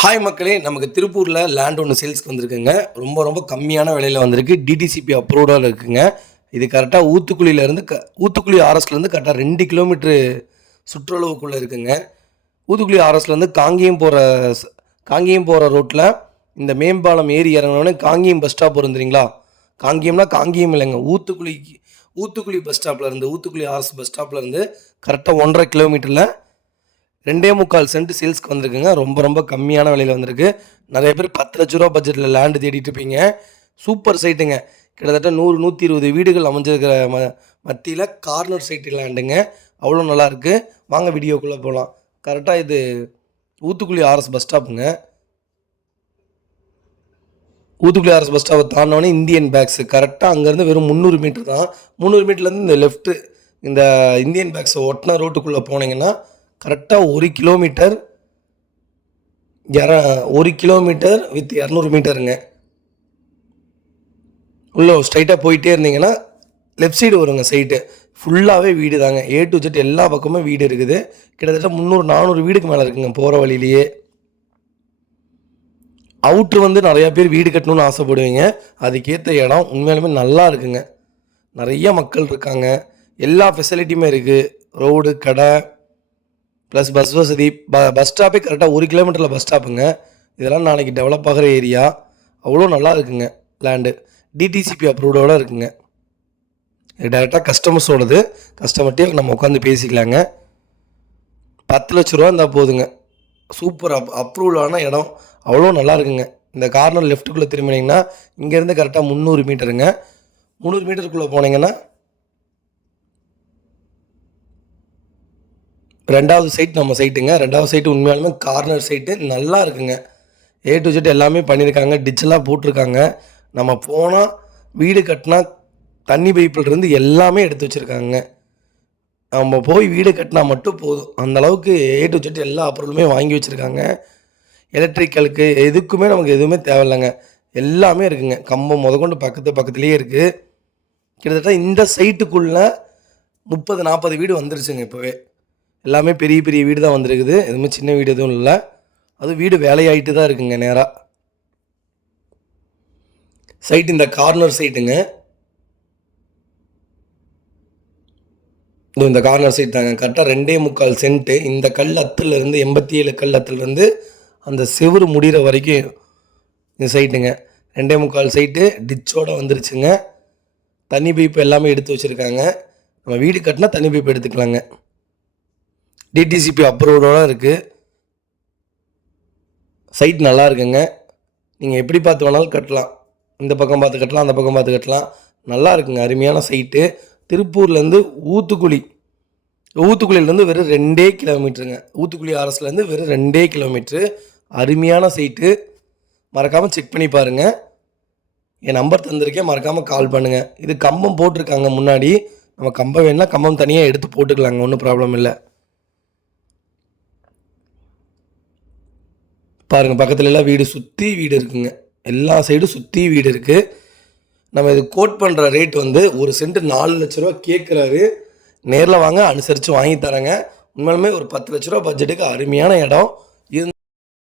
Hi மக்களே, நமக்கு திருப்பூரில் லேண்ட் ஒன்று சேல்ஸ்க்கு வந்திருக்குங்க. ரொம்ப ரொம்ப கம்மியான விலையில் வந்திருக்கு. டிடிசிபி அப்ரூவ்டாக இருக்குங்க. இது கரெக்டாக ஊத்துக்குளியிலேருந்து ஊத்துக்குளி ஆர்எஸ்லேருந்து கரெக்டாக 2 கிலோமீட்ரு சுற்றளவுக்குள்ளே இருக்குங்க. ஊத்துக்குளி ஆர்எஸ்லேருந்து காங்கேயம் போகிற ரோட்டில் இந்த மேம்பாலம் ஏறி இறங்கினோடனே காங்கேயம் பஸ் ஸ்டாப் வரும் தெரியுங்களா? காங்கேயம்னா காங்கேயம் இல்லைங்க, ஊத்துக்குளி பஸ் ஸ்டாப்லேருந்து ஊத்துக்குளி ஆர்எஸ் பஸ் ஸ்டாப்லேருந்து கரெக்டாக 1.5 கிலோமீட்டரில் 2.25 சென்ட் சேல்ஸ்க்கு வந்திருக்குங்க. ரொம்ப ரொம்ப கம்மியான விலையில் வந்திருக்கு. நிறைய பேர் 10 லட்ச ரூபா பட்ஜெட்டில் லேண்டு தேடிட்டு இருப்பீங்க. சூப்பர் சைட்டுங்க. கிட்டத்தட்ட 100-120 வீடுகள் அமைஞ்சிருக்கிற மத்தியில் கார்னர் சைட்டு லேண்டுங்க. அவ்வளோ நல்லாயிருக்கு. வாங்க வீடியோக்குள்ளே போகலாம். கரெக்டாக இது ஊத்துக்குளி ஆர்எஸ் பஸ் ஸ்டாப்புங்க. ஊத்துக்குளி ஆர்எஸ் பஸ் ஸ்டாப்பை தாண்டோடனே இந்தியன் பேக்ஸு கரெக்டாக அங்கேருந்து வெறும் 300 மீட்டர் தான். 300 மீட்டர்லேருந்து இந்த லெஃப்ட்டு இந்த இந்தியன் பேக்ஸை ஒட்டின ரோட்டுக்குள்ளே போனீங்கன்னா கரெக்டாக 1 கிலோமீட்டர் வித் 200 மீட்டருங்க. உள்ளே ஸ்ட்ரைட்டாக போயிட்டே இருந்தீங்கன்னா லெஃப்ட் சைடு வருங்க. சைட்டு ஃபுல்லாகவே வீடு தாங்க. A to Z எல்லா பக்கமும் வீடு இருக்குது. கிட்டத்தட்ட 300-400 வீடுக்கு மேலே இருக்குங்க போகிற வழியிலேயே. அவுட்ரு வந்து நிறையா பேர் வீடு கட்டணும்னு ஆசைப்படுவீங்க. அதுக்கேற்ற இடம் உண்மையாலுமே நல்லா இருக்குங்க. நிறைய மக்கள் இருக்காங்க. எல்லா ஃபெசிலிட்டியுமே இருக்குது. ரோடு, கடை ப்ளஸ் பஸ் வசதி. பஸ் ஸ்டாப்பே கரெக்டாக 1 கிலோமீட்டரில் பஸ் ஸ்டாப்புங்க. இதெல்லாம் நாளைக்கு டெவலப் ஆகிற ஏரியா. அவ்வளோ நல்லா இருக்குங்க லேண்டு. டிடிசிபி அப்ரூவ்டோடு இருக்குங்க. இது டேரெக்டாக கஸ்டமர்ஸோடது. கஸ்டமர்கிட்டே நம்ம உட்காந்து பேசிக்கலாங்க. 10 லட்ச ரூபா இருந்தால் போதுங்க. சூப்பர் அப்ரூவலான இடம். அவ்வளோ நல்லா இருக்குங்க. இந்த கார்னர் லெஃப்ட்டுக்குள்ளே திரும்பினீங்கன்னா இங்கேருந்து கரெக்டாக 300 மீட்டருங்க. 300 மீட்டருக்குள்ளே போனீங்கன்னா 2வது சைட் நம்ம சைட்டுங்க. 2வது சைட்டு உண்மையாலுமே கார்னர் சைட்டு நல்லா இருக்குங்க. A to Z எல்லாமே பண்ணியிருக்காங்க. டிச்செல்லாம் போட்டிருக்காங்க. நம்ம போனால் வீடு கட்டினா தண்ணி பைப்பிலிருந்து எல்லாமே எடுத்து வச்சுருக்காங்க. நம்ம போய் வீடு கட்டினா மட்டும் போதும். அந்தளவுக்கு A to Z எல்லா அப்ரூவலுமே வாங்கி வச்சுருக்காங்க. எலக்ட்ரிக்கலுக்கு எதுக்குமே நமக்கு எதுவுமே தேவையில்லைங்க. எல்லாமே இருக்குங்க. கம்பம் முதற்கொண்டு பக்கத்துலேயே இருக்குது. கிட்டத்தட்ட இந்த சைட்டுக்குள்ளே 30-40 வீடு வந்துருச்சுங்க. இப்போவே எல்லாமே பெரிய பெரிய வீடு தான் வந்திருக்குது. எதுவுமே சின்ன வீடு எதுவும் இல்லை. அது வீடு வேலையாகிட்டு தான் இருக்குங்க. நேராக சைட்டு இந்த கார்னர் சைட்டுங்க. இந்த கார்னர் சைட் தாங்க. கரெக்டாக 2.25 சென்ட்டு. இந்த கல் அத்துலேருந்து 87 கல் அத்துலேருந்து அந்த செவுறு முடிகிற வரைக்கும் இந்த சைட்டுங்க. 2.25 சைட்டு டிச்சோடு வந்துருச்சுங்க. தண்ணி பைப்பு எல்லாமே எடுத்து வச்சுருக்காங்க. நம்ம வீடு கட்டினா தண்ணி பைப்பு எடுத்துக்கலாங்க. டிடிசிபி அப்ரூவ்டோடு இருக்குது. சைட் நல்லா இருக்குங்க. நீங்கள் எப்படி பார்த்து வேணாலும் கட்டலாம். இந்த பக்கம் பார்த்து கட்டலாம், அந்த பக்கம் பார்த்து கட்டலாம். நல்லா இருக்குங்க. அருமையான சைட்டு. திருப்பூர்லேருந்து ஊத்துக்குளியிலேருந்து வெறும் 2 கிலோமீட்டருங்க. ஊத்துக்குளி ஆர்எஸ்லேருந்து வெறும் 2 கிலோமீட்ரு. அருமையான சைட்டு. மறக்காமல் செக் பண்ணி பாருங்கள். என் நம்பர் தந்திருக்கேன். மறக்காமல் கால் பண்ணுங்கள். இது கம்பம் போட்டிருக்காங்க முன்னாடி. நம்ம கம்பம் வேணுன்னா கம்பம் தனியாக எடுத்து போட்டுக்கலாங்க. ஒன்றும் ப்ராப்ளம் இல்லை. பாருங்கள், பக்கத்துலலாம் வீடு சுற்றி வீடு இருக்குங்க. எல்லா சைடும் சுற்றி வீடு இருக்குது. நம்ம இது கோட் பண்ணுற ரேட் வந்து 1 சென்ட் 4 லட்ச ரூபா கேட்குறாரு. நேரில் வாங்க, அனுசரித்து வாங்கி தரேங்க. உண்மையிலுமே ஒரு 10 லட்ச ரூபா பட்ஜெட்டுக்கு அருமையான இடம்.